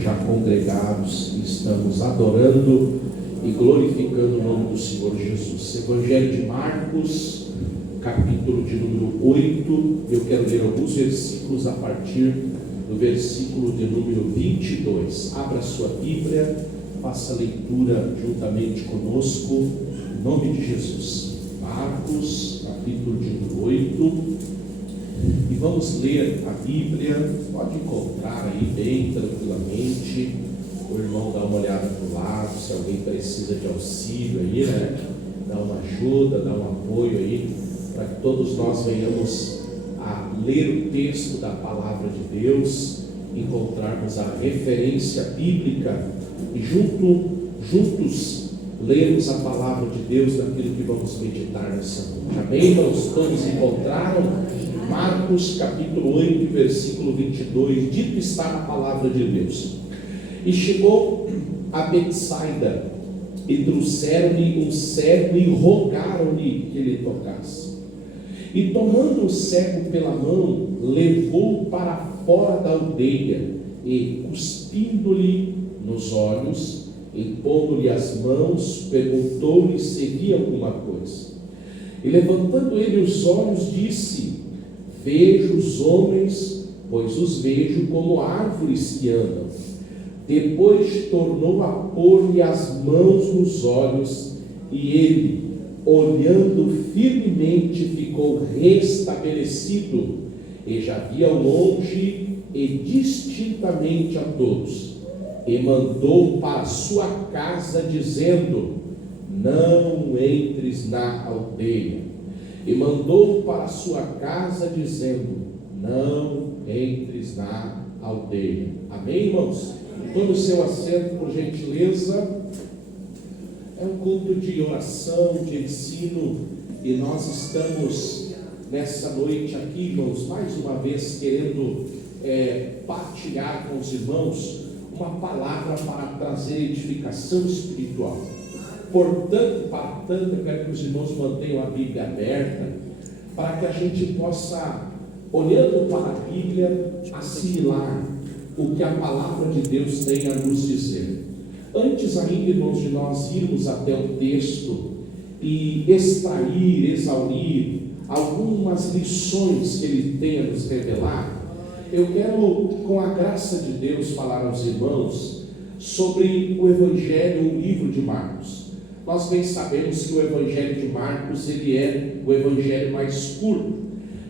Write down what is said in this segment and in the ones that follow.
já congregados, estamos adorando e glorificando o nome do Senhor Jesus. Evangelho de Marcos, capítulo de número 8, eu quero ler alguns versículos a partir do versículo de número 22. Abra sua Bíblia, faça a leitura juntamente conosco, em nome de Jesus. Marcos, capítulo de número 8, e vamos ler a Bíblia. Pode encontrar aí bem tranquilamente. O irmão dá uma olhada para o lado, se alguém precisa de auxílio aí, né? Dá uma ajuda, dá um apoio aí, para que todos nós venhamos a ler o texto da palavra de Deus, encontrarmos a referência bíblica e juntos lermos a palavra de Deus naquilo que vamos meditar nessa noite. Amém, irmãos? Todos encontraram? Marcos capítulo 8, versículo 22, dito está na palavra de Deus: e chegou a Betsaida, e trouxeram-lhe um cego, e rogaram-lhe que ele tocasse. E tomando o cego pela mão, levou-o para fora da aldeia, e cuspindo-lhe nos olhos, impondo-lhe as mãos, perguntou-lhe se via alguma coisa. E levantando ele os olhos, disse: vejo os homens, pois os vejo como árvores que andam. Depois tornou a pôr-lhe as mãos nos olhos, e ele, olhando firmemente, ficou restabelecido, e já via ao longe e distintamente a todos. E mandou para sua casa, dizendo: não entres na aldeia. E mandou para sua casa, dizendo: não entres na aldeia. Amém, irmãos? Tome o seu assento, por gentileza. É um culto de oração, de ensino, e nós estamos nessa noite aqui, irmãos, mais uma vez querendo partilhar com os irmãos uma palavra para trazer edificação espiritual. Portanto, para tanto, eu quero que os irmãos mantenham a Bíblia aberta, para que a gente possa, olhando para a Bíblia, assimilar o que a palavra de Deus tem a nos dizer. Antes ainda, irmãos, de nós irmos até o texto e extrair, exaurir algumas lições que ele tem a nos revelar, eu quero, com a graça de Deus, falar aos irmãos sobre o Evangelho, o livro de Marcos. Nós bem sabemos que o Evangelho de Marcos, ele é o Evangelho mais curto.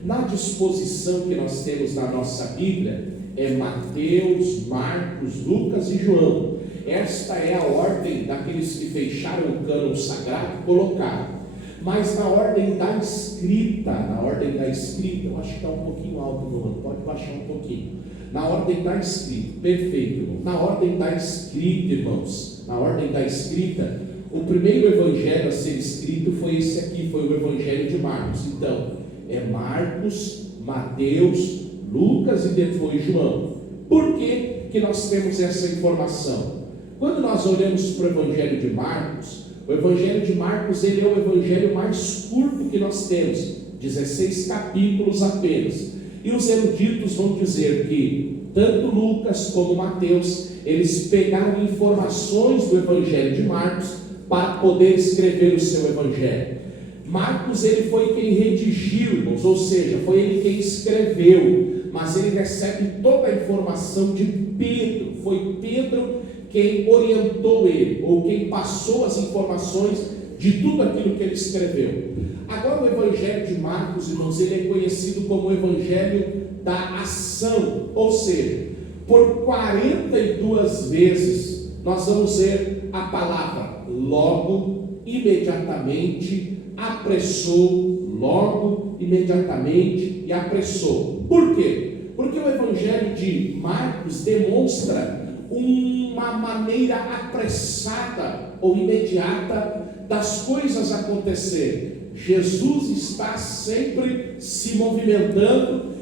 Na disposição que nós temos na nossa Bíblia, é Mateus, Marcos, Lucas e João. Esta é a ordem daqueles que fecharam o cânon sagrado e colocaram. Mas na ordem da escrita, eu acho que está um pouquinho alto, meu irmão, pode baixar um pouquinho. Na ordem da escrita, perfeito, irmão. Na ordem da escrita, irmãos, na ordem da escrita, o primeiro evangelho a ser escrito foi esse aqui, foi o Evangelho de Marcos. Então, é Marcos, Mateus, Lucas e depois João. Por que nós temos essa informação? Quando nós olhamos para o Evangelho de Marcos, o Evangelho de Marcos, ele é o evangelho mais curto que nós temos, 16 capítulos apenas. E os eruditos vão dizer que tanto Lucas como Mateus, eles pegaram informações do Evangelho de Marcos para poder escrever o seu Evangelho. Marcos, ele foi quem redigiu, irmãos, ou seja, foi ele quem escreveu, mas ele recebe toda a informação de Pedro. Foi Pedro quem orientou ele, ou quem passou as informações de tudo aquilo que ele escreveu. Agora, o Evangelho de Marcos, irmãos, ele é conhecido como o Evangelho da ação, ou seja, por 42 vezes nós vamos ver a palavra logo, imediatamente, apressou, logo, imediatamente e apressou. Por quê? Porque o Evangelho de Marcos demonstra uma maneira apressada ou imediata das coisas acontecerem. Jesus está sempre se movimentando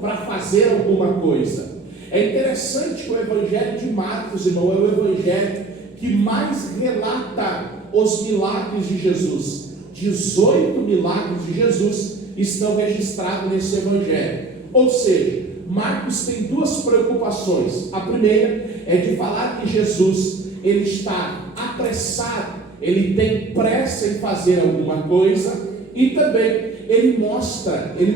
para fazer alguma coisa. É interessante que o Evangelho de Marcos, irmão, é o Evangelho que mais relata os milagres de Jesus. 18 milagres de Jesus estão registrados nesse Evangelho. Ou seja, Marcos tem duas preocupações. A primeira é de falar que Jesus, ele está apressado, ele tem pressa em fazer alguma coisa, e também ele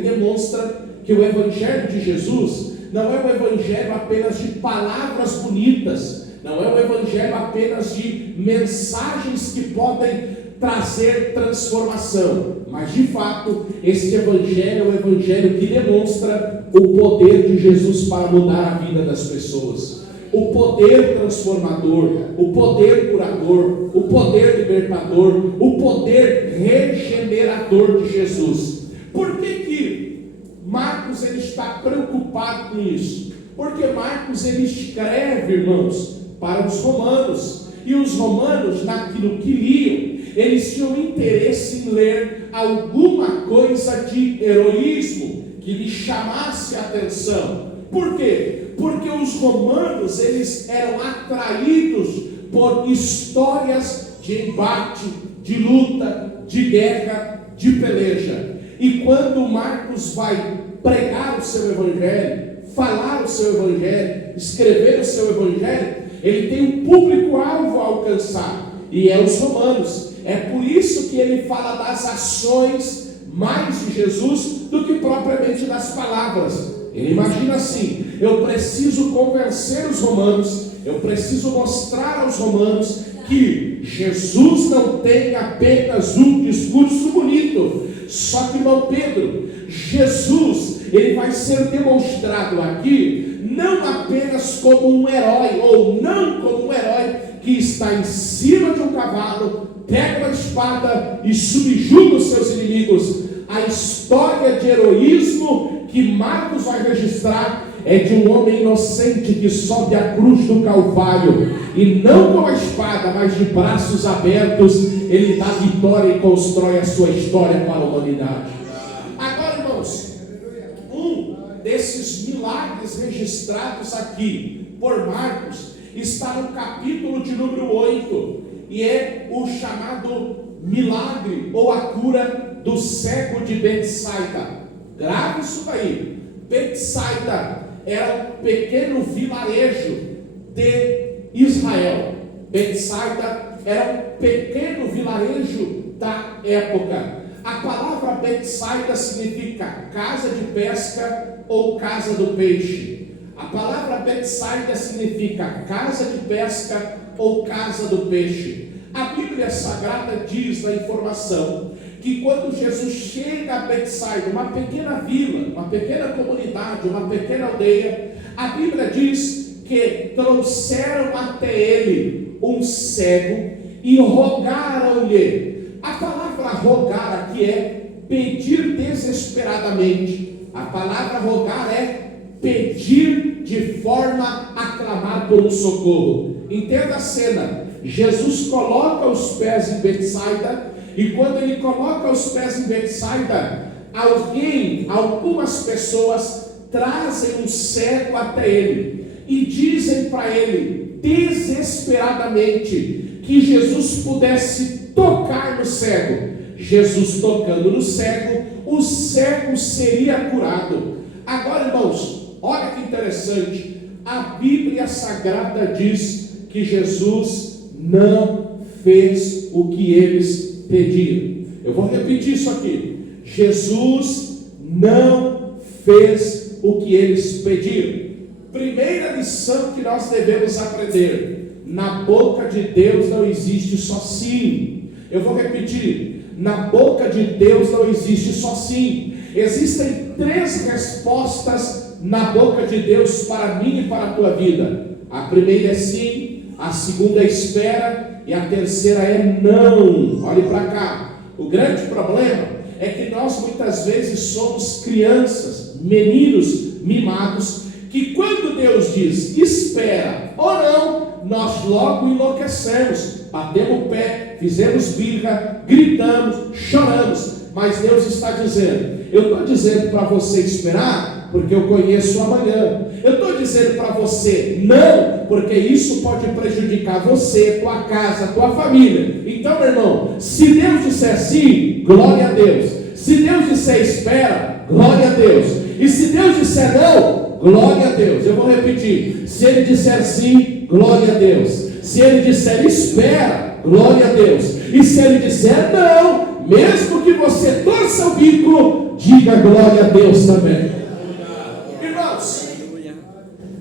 demonstra que o evangelho de Jesus não é um evangelho apenas de palavras bonitas, não é um evangelho apenas de mensagens que podem trazer transformação, mas de fato este evangelho é um evangelho que demonstra o poder de Jesus para mudar a vida das pessoas, o poder transformador, o poder curador, o poder libertador, o poder regenerador de Jesus. Por que Marcos ele está preocupado com isso? Porque Marcos ele escreve, irmãos, para os romanos, e os romanos, naquilo que liam, eles tinham interesse em ler alguma coisa de heroísmo que lhe chamasse a atenção. Por quê? Porque os romanos, eles eram atraídos por histórias de embate, de luta, de guerra, de peleja. E quando Marcos vai pregar o seu evangelho, falar o seu evangelho, escrever o seu evangelho, ele tem um público-alvo a alcançar, e é os romanos. É por isso que ele fala das ações mais de Jesus do que propriamente das palavras. Ele imagina assim: eu preciso convencer os romanos, eu preciso mostrar aos romanos que Jesus não tem apenas um discurso bonito. Só que, irmão Pedro, Jesus, ele vai ser demonstrado aqui não apenas como um herói, ou não como um herói que está em cima de um cavalo, pega uma espada e subjuga os seus inimigos. A história de heroísmo que Marcos vai registrar é de um homem inocente que sobe a cruz do Calvário, e não com a espada, mas de braços abertos, ele dá vitória e constrói a sua história para a humanidade. Agora, irmãos, um desses milagres registrados aqui por Marcos está no capítulo de número 8, e é o chamado milagre ou a cura do cego de Betsaida. Grave isso daí. Betsaida era um pequeno vilarejo de Israel. Betsaida era um pequeno vilarejo da época. A palavra Betsaida significa casa de pesca ou casa do peixe. A palavra Betsaida significa casa de pesca ou casa do peixe. A Bíblia Sagrada diz na informação que quando Jesus chega a Betsaida, uma pequena vila, uma pequena comunidade, uma pequena aldeia, a Bíblia diz que trouxeram até ele um cego e rogaram-lhe. A palavra rogar aqui é pedir desesperadamente. A palavra rogar é pedir de forma a clamar por um socorro. Entenda a cena. Jesus coloca os pés em Betsaida, e quando ele coloca os pés em Betsaida, algumas pessoas trazem um cego até ele e dizem para ele desesperadamente que Jesus pudesse tocar no cego. Jesus tocando no cego, o cego seria curado. Agora, irmãos, olha que interessante, a Bíblia Sagrada diz que Jesus não fez o que eles pediram. Eu vou repetir isso aqui. Jesus não fez o que eles pediram. Primeira lição que nós devemos aprender: na boca de Deus não existe só sim. Eu vou repetir: na boca de Deus não existe só sim. Existem 3 respostas na boca de Deus para mim e para a tua vida. A primeira é sim, a segunda é espera, e a terceira é não. Olhe para cá. O grande problema é que nós muitas vezes somos crianças, meninos mimados, que quando Deus diz espera ou não, nós logo enlouquecemos, batemos o pé, fizemos birra, gritamos, choramos. Mas Deus está dizendo: eu estou dizendo para você esperar porque eu conheço o amanhã. Eu estou dizendo para você não, porque isso pode prejudicar você, tua casa, tua família. Então, meu irmão, se Deus disser sim, glória a Deus. Se Deus disser espera, glória a Deus. E se Deus disser não, glória a Deus. Eu vou repetir: se ele disser sim, glória a Deus. Se ele disser espera, glória a Deus. E se ele disser não, mesmo que você torça o bico, diga glória a Deus também. Irmãos,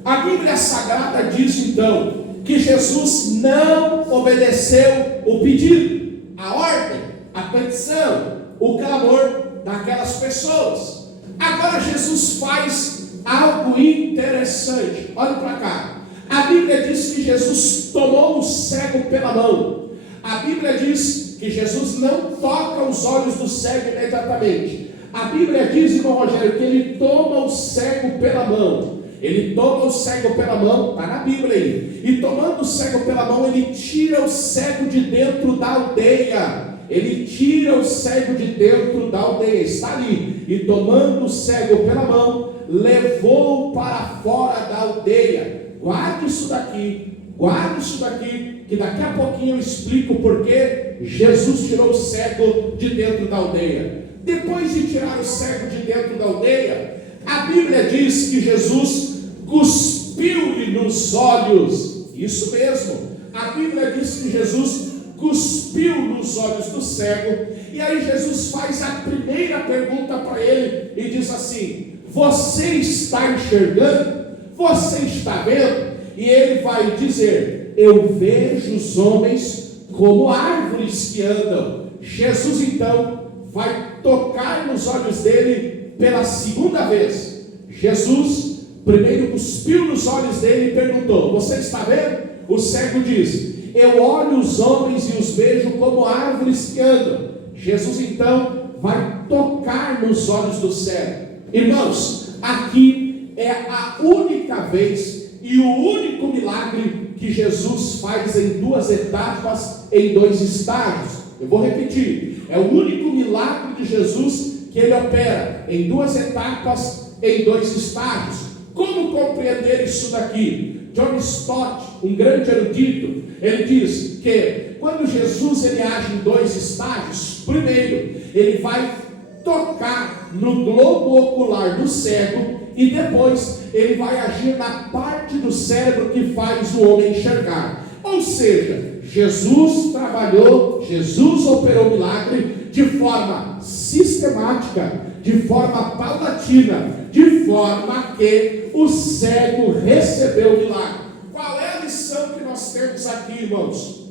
a Bíblia Sagrada diz então que Jesus não obedeceu o pedido, a ordem, a petição, o clamor daquelas pessoas. Agora Jesus faz algo interessante. Olha para cá. A Bíblia diz que Jesus tomou o cego pela mão. A Bíblia diz que Jesus não toca os olhos do cego imediatamente. A Bíblia diz, irmão Rogério, que ele toma o cego pela mão. Ele toma o cego pela mão, está na Bíblia aí. E tomando o cego pela mão, ele tira o cego de dentro da aldeia. Ele tira o cego de dentro da aldeia, está ali. E tomando o cego pela mão, levou-o para fora da aldeia. Guarde isso daqui, que daqui a pouquinho eu explico porque Jesus tirou o cego de dentro da aldeia. Depois de tirar o cego de dentro da aldeia, a Bíblia diz que Jesus cuspiu-lhe nos olhos. Isso mesmo, a Bíblia diz que Jesus cuspiu nos olhos do cego. E aí Jesus faz a primeira pergunta para ele e diz assim: você está enxergando? Você está vendo? E ele vai dizer: eu vejo os homens como árvores que andam. Jesus então vai tocar nos olhos dele pela segunda vez. Jesus primeiro cuspiu nos olhos dele e perguntou: você está vendo? O cego diz: eu olho os homens e os vejo como árvores que andam. Jesus então vai tocar nos olhos do cego. Irmãos, aqui é a única vez e o único milagre que Jesus faz em duas etapas, em dois estágios. Eu vou repetir: é o único milagre de Jesus que ele opera em duas etapas, em dois estágios. Como compreender isso daqui? John Stott, um grande erudito, ele diz que quando Jesus ele age em dois estágios, primeiro ele vai tocar no globo ocular do cego e depois ele vai agir na parte do cérebro que faz o homem enxergar. Ou seja, Jesus trabalhou, Jesus operou o milagre de forma sistemática, de forma paulatina, de forma que o cego recebeu o milagre. Qual é a lição que nós temos aqui, irmãos?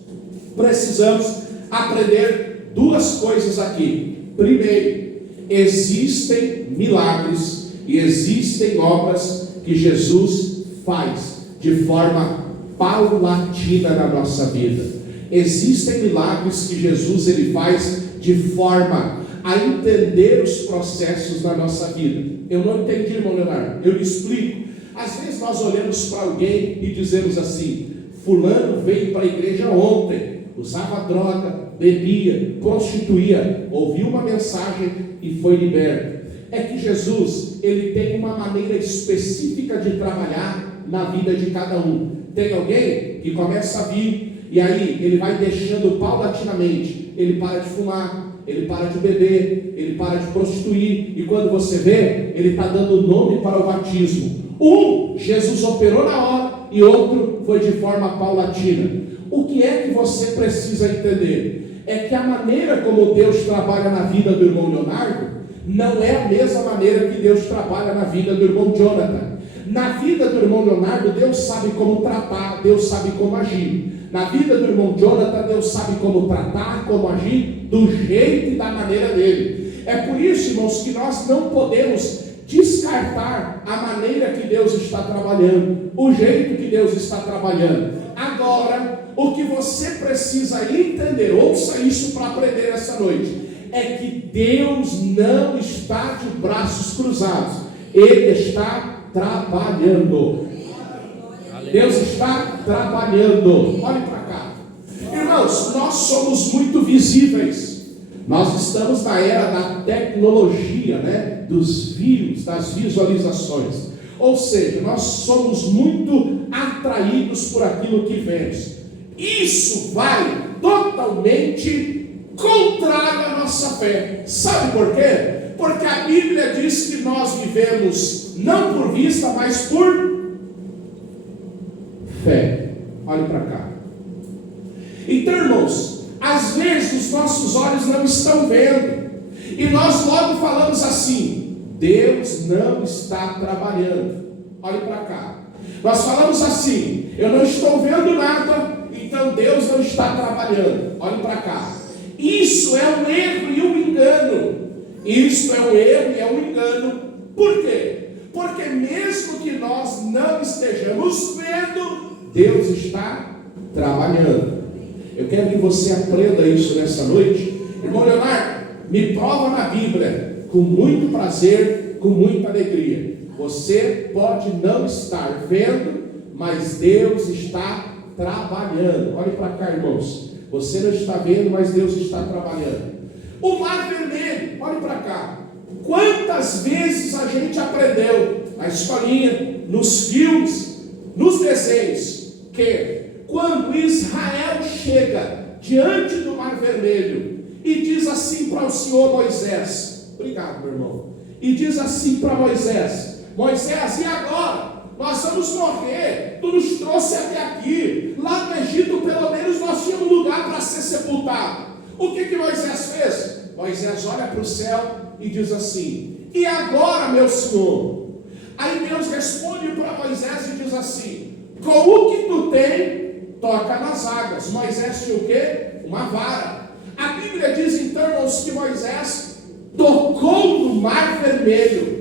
Precisamos aprender duas coisas aqui. Primeiro, existem milagres e existem obras que Jesus faz de forma paulatina na nossa vida. Existem milagres que Jesus ele faz de forma a entender os processos da nossa vida. Eu não entendi, irmão Leonardo, eu lhe explico. Às vezes nós olhamos para alguém e dizemos assim: fulano veio para a igreja ontem, usava droga, bebia, prostituía, ouviu uma mensagem e foi liberto. É que Jesus, ele tem uma maneira específica de trabalhar na vida de cada um. Tem alguém que começa a vir e aí ele vai deixando paulatinamente, ele para de fumar, ele para de beber, ele para de prostituir, e quando você vê, ele está dando nome para o batismo. Um, Jesus operou na hora, e outro foi de forma paulatina. O que é que você precisa entender? É que a maneira como Deus trabalha na vida do irmão Leonardo não é a mesma maneira que Deus trabalha na vida do irmão Jonathan. Na vida do irmão Leonardo, Deus sabe como tratar, Deus sabe como agir. Na vida do irmão Jonathan, Deus sabe como tratar, como agir, do jeito e da maneira dele. É por isso, irmãos, que nós não podemos descartar a maneira que Deus está trabalhando, o jeito que Deus está trabalhando. Agora, o que você precisa entender, ouça isso para aprender essa noite, é que Deus não está de braços cruzados, Ele está trabalhando. Deus está trabalhando. Olhe para cá. Irmãos, nós somos muito visíveis. Nós estamos na era da tecnologia, né? Dos views, das visualizações. Ou seja, nós somos muito atraídos por aquilo que vemos. Isso vai totalmente contrário à nossa fé. Sabe por quê? Porque a Bíblia diz que nós vivemos não por vista, mas por fé. Olhe para cá. Então, irmãos, às vezes os nossos olhos não estão vendo, e nós logo falamos assim: Deus não está trabalhando. Olhe para cá. Nós falamos assim: eu não estou vendo nada, então Deus não está trabalhando. Olhe para cá. Isso é um erro e um engano. Isso é um erro e é um engano. Por quê? Porque mesmo que nós não estejamos vendo, Deus está trabalhando. Eu quero que você aprenda isso nessa noite. Irmão Leonardo, me prova na Bíblia, com muito prazer, com muita alegria. Você pode não estar vendo, mas Deus está trabalhando. Olhe para cá, irmãos. Você não está vendo, mas Deus está trabalhando. O Mar Vermelho, olhe para cá. Quantas vezes a gente aprendeu na escolinha, nos filmes, nos desenhos, que quando Israel chega diante do Mar Vermelho e diz assim para o Senhor Moisés, obrigado, meu irmão, e diz assim para Moisés: Moisés, e agora? Nós vamos morrer, tu nos trouxe até aqui, lá no Egito pelo menos nós tínhamos lugar para ser sepultado. O que Moisés fez? Moisés olha para o céu e diz assim: e agora, meu Senhor? Aí Deus responde para Moisés e diz assim: com o que tu tem, toca nas águas. Moisés tinha o quê? Uma vara. A Bíblia diz então, irmãos, que Moisés tocou no Mar Vermelho.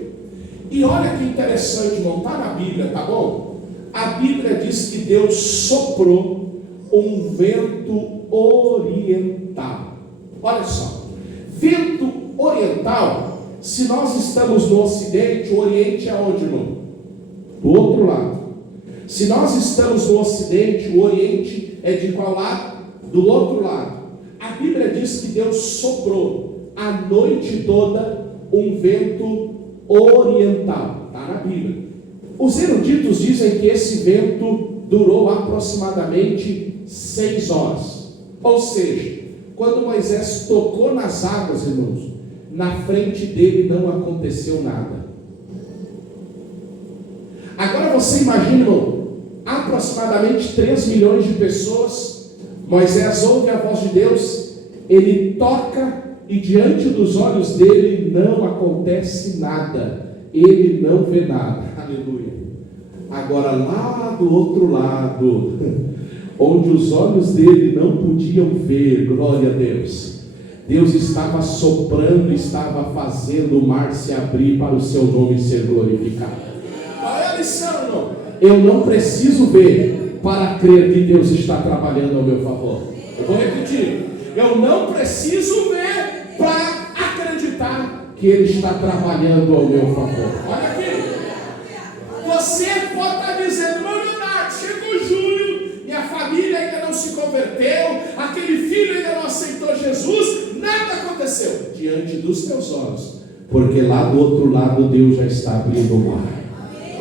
E olha que interessante, irmão, está na Bíblia, tá bom? A Bíblia diz que Deus soprou um vento oriental. Olha só, vento oriental, se nós estamos no Ocidente, o Oriente é onde, irmão? Do outro lado. Se nós estamos no Ocidente, o Oriente é de qual lado? Do outro lado. A Bíblia diz que Deus soprou a noite toda um vento oriental. Está na Bíblia. Os eruditos dizem que esse vento durou aproximadamente 6 horas. Ou seja, quando Moisés tocou nas águas, irmãos, na frente dele não aconteceu nada. Agora você imagina, irmão, aproximadamente 3 milhões de pessoas. Moisés ouve a voz de Deus, ele toca e diante dos olhos dele não acontece nada, ele não vê nada. Aleluia. Agora lá do outro lado, onde os olhos dele não podiam ver, glória a Deus, Deus estava soprando, estava fazendo o mar se abrir para o seu nome ser glorificado. Olha a lição, irmão. Eu não preciso ver para crer que Deus está trabalhando ao meu favor. Eu vou repetir. Eu não preciso ver para acreditar que Ele está trabalhando ao meu favor. Olha aqui. Você pode estar dizendo: meu Leonardo, chegou julho, minha família ainda não se converteu, aquele filho ainda não aceitou Jesus, nada aconteceu. Diante dos teus olhos, porque lá do outro lado Deus já está abrindo o mar.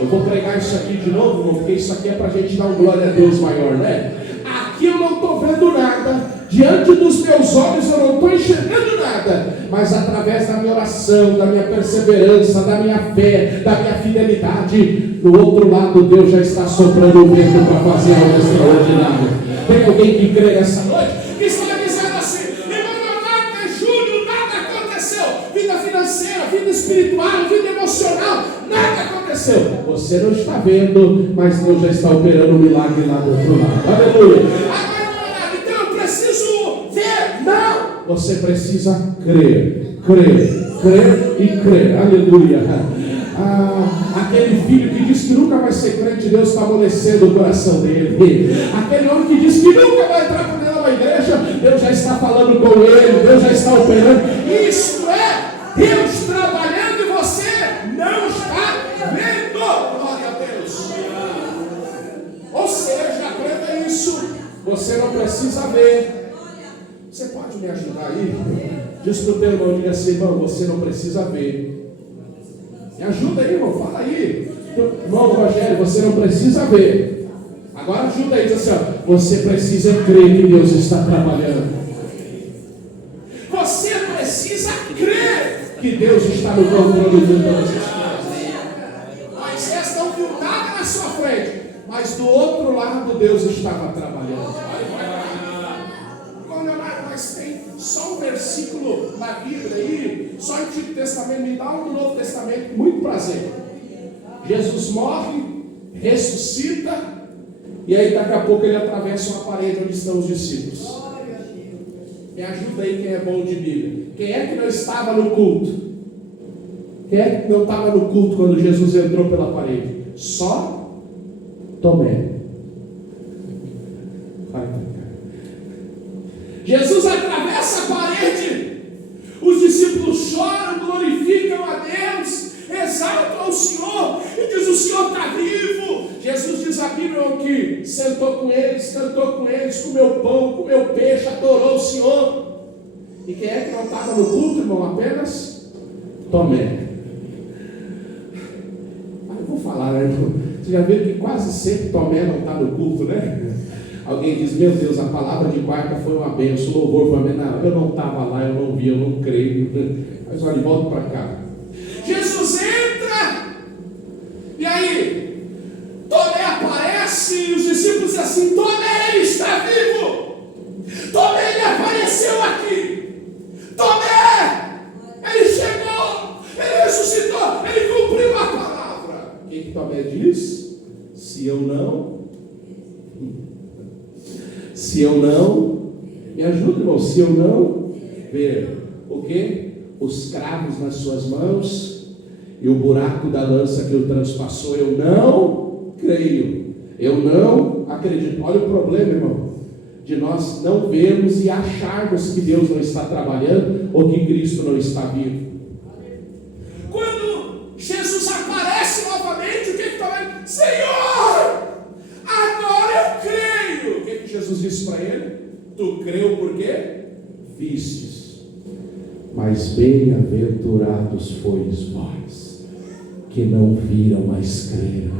Eu vou pregar isso aqui de novo, irmão, porque isso aqui é para a gente dar um glória a Deus maior, né? Aqui eu não estou vendo nada, diante dos meus olhos eu não estou enxergando nada, mas através da minha oração, da minha perseverança, da minha fé, da minha fidelidade, do outro lado Deus já está soprando o vento para fazer algo extraordinário. Tem alguém que crê nessa noite? Que está dizendo assim: irmão, nada é julho, nada aconteceu, vida financeira, vida espiritual, vida emocional, nada aconteceu. Você não está vendo, mas Deus já está operando um milagre lá do outro lado. Aleluia. Agora, então eu preciso ver? Não. Você precisa crer, crer e crer. Aleluia. Aquele filho que diz que nunca vai ser crente, Deus está amolecendo o coração dele. Aquele homem que diz que nunca vai entrar para dentro de uma igreja, Deus já está falando com ele, Deus já está operando. Isso é Deus trabalhando e você não está vendo. Glória a Deus. Ou seja, aprenda isso. Você não precisa ver. Você pode me ajudar aí? Diz para o teu irmão, diga assim: irmão, você não precisa ver. Me ajuda aí, irmão, fala aí. Irmão Rogério, você não precisa ver. Agora ajuda aí, diz assim: ó, você precisa crer que Deus está trabalhando. Você precisa crer que Deus está no controle de todas as coisas. mas do outro lado Deus estava trabalhando. Mas tem só um versículo na Bíblia aí, só o Antigo Testamento, me dá um do Novo Testamento, muito prazer. Jesus morre, ressuscita, e aí daqui a pouco ele atravessa uma parede onde estão os discípulos. Me ajuda aí quem é bom de Bíblia. Quem é que não estava no culto? Quem é que não estava no culto quando Jesus entrou pela parede? Só Tomé. Jesus atravessa a parede, os discípulos choram, glorificam a Deus, exaltam ao Senhor, e diz: o Senhor está vivo. Jesus diz a Bíblia que sentou com eles, cantou com eles, comeu pão, comeu peixe, adorou o Senhor. E quem é que não estava no culto, irmão? Apenas Tomé. Eu vou falar, né, irmão? Você já viu que quase sempre Tomé não está no culto, né? Alguém diz: meu Deus, a palavra de quarta foi uma bênção, o louvor foi uma bênção. Não, eu não estava lá, eu não vi, eu não creio. Mas olha, volta para cá. Jesus entra, e aí Tomé aparece, e os discípulos dizem assim: Tomé, ele está vivo. Tomé, ele apareceu aqui. Tomé, ele chegou, ele ressuscitou, ele cumpriu a palavra. O que Tomé diz? Se eu não, me ajuda, irmão, se eu não ver o que? Os cravos nas suas mãos e o buraco da lança que o transpassou, eu não creio, eu não acredito. Olha o problema, irmão, de nós não vermos e acharmos que Deus não está trabalhando ou que Cristo não está vivo. Quando Jesus aparece novamente, o que está vendo? Senhor, agora eu creio. O que Jesus disse para ele? Tu creu por quê? Vistes. Mas bem-aventurados fois vós, que não viram, mas creram.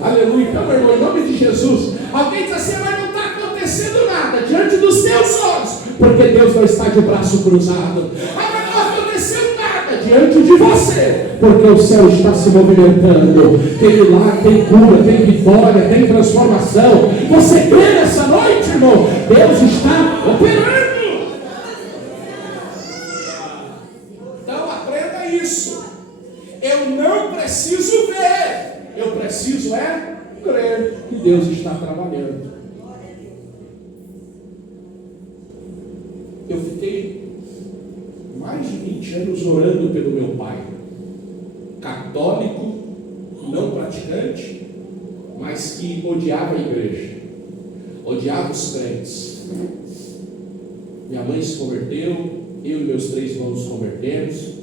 Aleluia. Então, meu irmão, em nome de Jesus, alguém diz assim: mas não está acontecendo nada diante dos teus olhos, porque Deus não está de braço cruzado. Mas não aconteceu nada diante de você, porque o céu está se movimentando. Tem milagre, tem cura, tem vitória, tem transformação. Você crê nessa noite, irmão? Deus está operando. Então aprenda isso. Eu não preciso ver, eu preciso crer que Deus está trabalhando. Eu fiquei mais de 20 anos orando pelo meu pai, católico, não praticante, mas que odiava a igreja, odiava os crentes. Minha mãe se converteu, eu e meus 3 irmãos nos convertemos,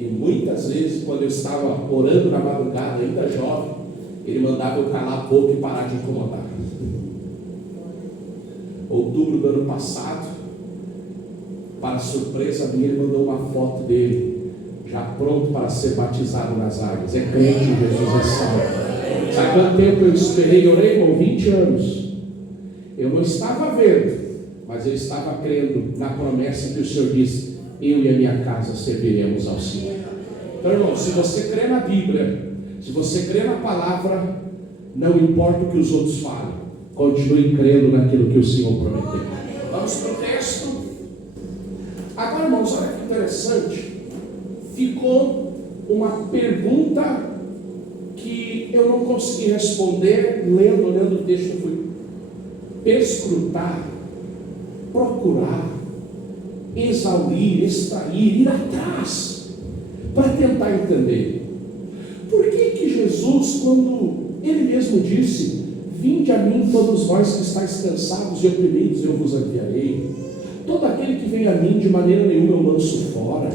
e muitas vezes, quando eu estava orando na madrugada, ainda jovem, ele mandava eu calar a boca e parar de incomodar. Outubro do ano passado, para surpresa minha, ele mandou uma foto dele, já pronto para ser batizado nas águas. É crente, Jesus é salvo. Sabe quanto tempo eu esperei? Orei com 20 anos. Eu não estava vendo, mas eu estava crendo na promessa que o Senhor disse: eu e a minha casa serviremos ao Senhor. Então, irmão, se você crê na Bíblia, se você crê na palavra, não importa o que os outros falem, continue crendo naquilo que o Senhor prometeu. Vamos para o texto. Agora, irmãos, olha que interessante. Ficou uma pergunta que eu não consegui responder, olhando o texto, eu fui perscrutar, procurar, exaurir, extrair, ir atrás, para tentar entender. Por que Jesus, quando Ele mesmo disse: vinde a mim todos vós que estáis cansados e oprimidos, eu vos aliviarei. Todo aquele que vem a mim, de maneira nenhuma eu lanço fora.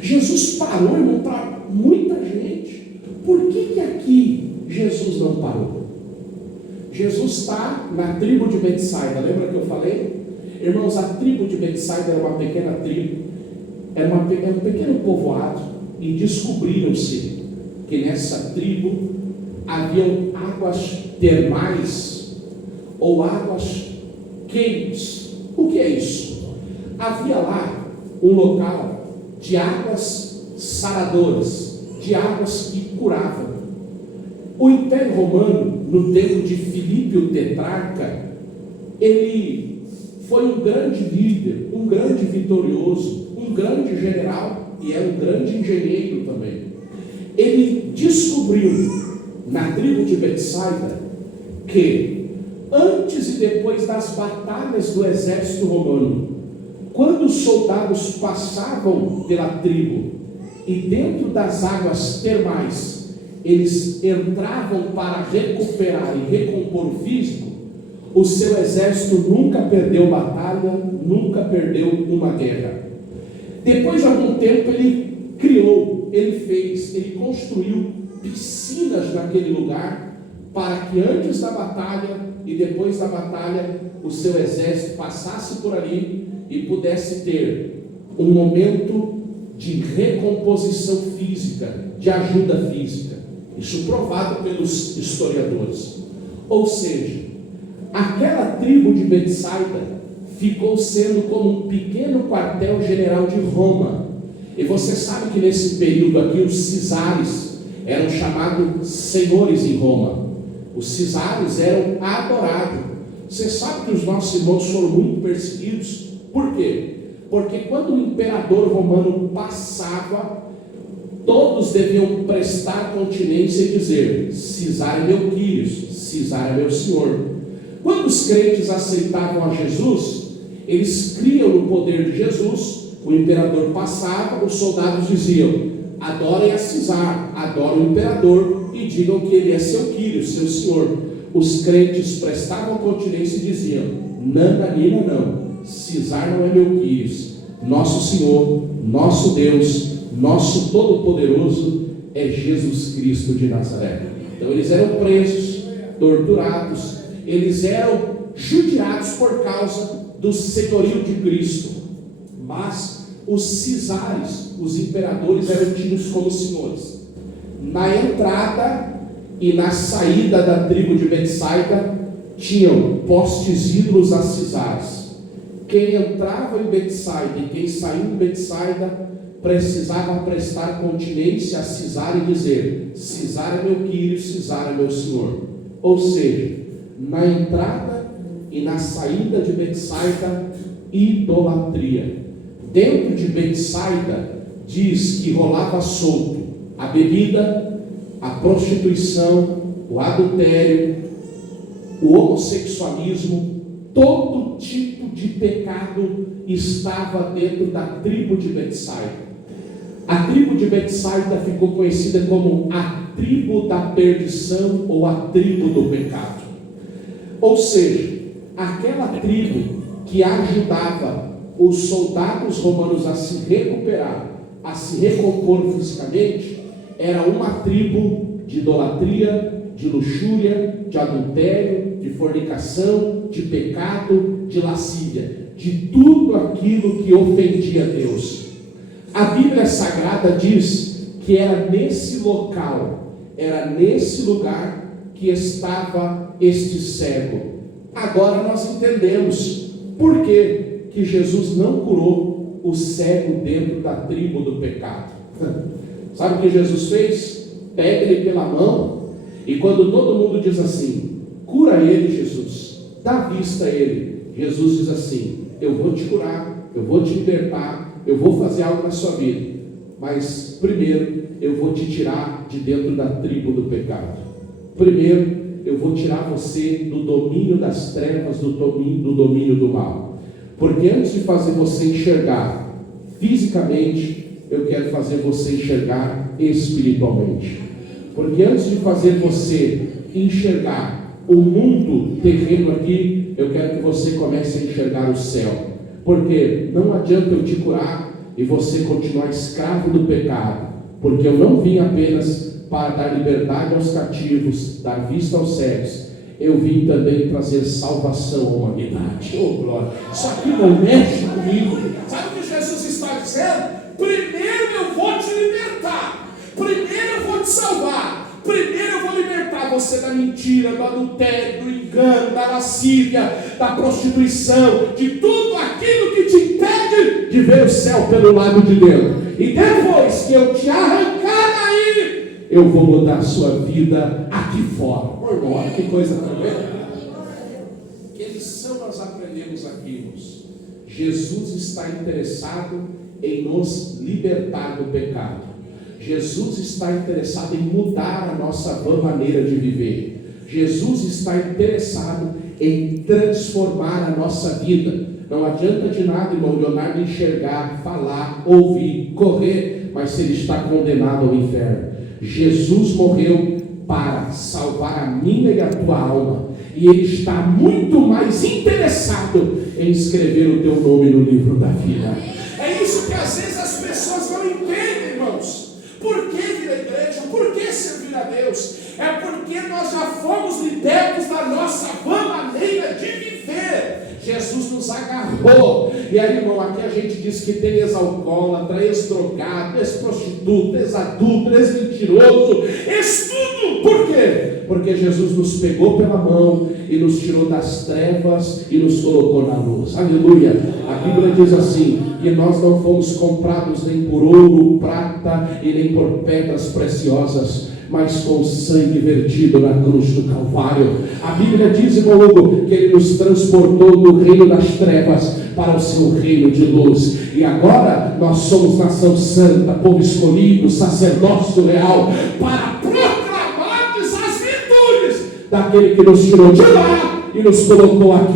Jesus parou, irmão, para muita gente. Por que aqui Jesus não parou? Jesus está na tribo de Betsaida. Lembra que eu falei? Irmãos, a tribo de Betsaida era uma pequena tribo, era um pequeno povoado, e descobriram-se que nessa tribo haviam águas termais ou águas quentes. O que é isso? Havia lá um local de águas saradoras, de águas que curavam. O Império Romano, no tempo de Filipe o Tetrarca, ele foi um grande líder, um grande vitorioso, um grande general e era um grande engenheiro também. Ele descobriu na tribo de Betsaida que antes e depois das batalhas do exército romano, quando os soldados passavam pela tribo e dentro das águas termais eles entravam para recuperar e recompor o físico, o seu exército nunca perdeu batalha, nunca perdeu uma guerra. Depois de algum tempo ele criou, ele construiu piscinas naquele lugar, para que antes da batalha e depois da batalha, o seu exército passasse por ali e pudesse ter um momento de recomposição física, de ajuda física. Isso provado pelos historiadores. Ou seja, aquela tribo de Betsaida ficou sendo como um pequeno quartel-general de Roma. E você sabe que nesse período aqui os cisares eram chamados senhores em Roma. Os cisares eram adorados. Você sabe que os nossos irmãos foram muito perseguidos. Por quê? Porque quando o imperador romano passava, todos deviam prestar continência e dizer: Cisar é meu Quírios, Cisar é meu Senhor. Quando os crentes aceitavam a Jesus, eles criam no poder de Jesus. O imperador passava, os soldados diziam: adorem a Cisar, adorem o imperador e digam que ele é seu Quírios, seu Senhor. Os crentes prestavam continência e diziam: nananina não, Cisar não é meu Quírios, nosso Senhor, nosso Deus, nosso Todo-Poderoso é Jesus Cristo de Nazaré. Então eles eram presos, torturados, eles eram judiados por causa do senhorio de Cristo. Mas os cisares, os imperadores, eram tidos como senhores. Na entrada e na saída da tribo de Betsaida tinham postes ídolos a cisares. Quem entrava em Betsaida e quem saía em Betsaida precisava prestar continência a Cisar e dizer: Cisar é meu Quírios, Cisar é meu Senhor. Ou seja, na entrada e na saída de Betsaida, idolatria. Dentro de Betsaida diz que rolava solto a bebida, a prostituição, o adultério, o homossexualismo, todo tipo de pecado estava dentro da tribo de Betsaida. A tribo de Betsaida ficou conhecida como a tribo da perdição ou a tribo do pecado. Ou seja, aquela tribo que ajudava os soldados romanos a se recuperar, a se recompor fisicamente, era uma tribo de idolatria, de luxúria, de adultério, de fornicação, de pecado, de lascívia, de tudo aquilo que ofendia a Deus. A Bíblia Sagrada diz que era nesse local, era nesse lugar que estava este cego. Agora nós entendemos por que Jesus não curou o cego dentro da tribo do pecado. Sabe o que Jesus fez? Pega ele pela mão, e quando todo mundo diz assim: cura ele, Jesus, dá vista a ele, Jesus diz assim: eu vou te curar, eu vou te libertar, eu vou fazer algo na sua vida, mas primeiro eu vou te tirar de dentro da tribo do pecado. Primeiro eu vou tirar você do domínio das trevas, do domínio do mal. Porque antes de fazer você enxergar fisicamente, eu quero fazer você enxergar espiritualmente. Porque antes de fazer você enxergar o mundo terreno aqui, eu quero que você comece a enxergar o céu. Porque não adianta eu te curar e você continuar escravo do pecado. Porque eu não vim apenas para dar liberdade aos cativos, dar vista aos cegos. Eu vim também trazer salvação à humanidade. Oh, glória! Isso aqui não mexe comigo. Sabe o que Jesus está dizendo? Primeiro eu vou te libertar. Primeiro eu vou te salvar. Primeiro eu vou libertar você da mentira, do adultério, do engano, da lascívia, da prostituição, de tudo aquilo que te impede de ver o céu pelo lado de dentro. E depois que eu te arrancar daí, eu vou mudar a sua vida aqui fora. Ô, irmão, olha que coisa tremenda. Que lição nós aprendemos aqui, irmãos? Jesus está interessado em nos libertar do pecado. Jesus está interessado em mudar a nossa vã maneira de viver. Jesus está interessado em transformar a nossa vida. Não adianta de nada, irmão Leonardo, enxergar, falar, ouvir, correr, mas se ele está condenado ao inferno. Jesus morreu para salvar a minha e a tua alma, e Ele está muito mais interessado em escrever o teu nome no livro da vida. É isso que às vezes as pessoas não entendem, irmãos. Por que vir à igreja? Por que servir a Deus? É porque nós já fomos libertos da nossa vã maneira de viver. Jesus nos agarrou. E aí, irmão, aqui a gente diz que tem ex-alcoólatra, ex-drogado, ex-prostituta, ex-adulto, ex-mentiroso, ex-tudo. Por quê? Porque Jesus nos pegou pela mão e nos tirou das trevas e nos colocou na luz. Aleluia. A Bíblia diz assim, que nós não fomos comprados nem por ouro, prata e nem por pedras preciosas, mas com sangue vertido na cruz do Calvário. A Bíblia diz, irmão Hugo, que Ele nos transportou do reino das trevas para o seu reino de luz. E agora nós somos nação santa, povo escolhido, sacerdócio real, para proclamar as virtudes daquele que nos tirou de lá e nos colocou aqui.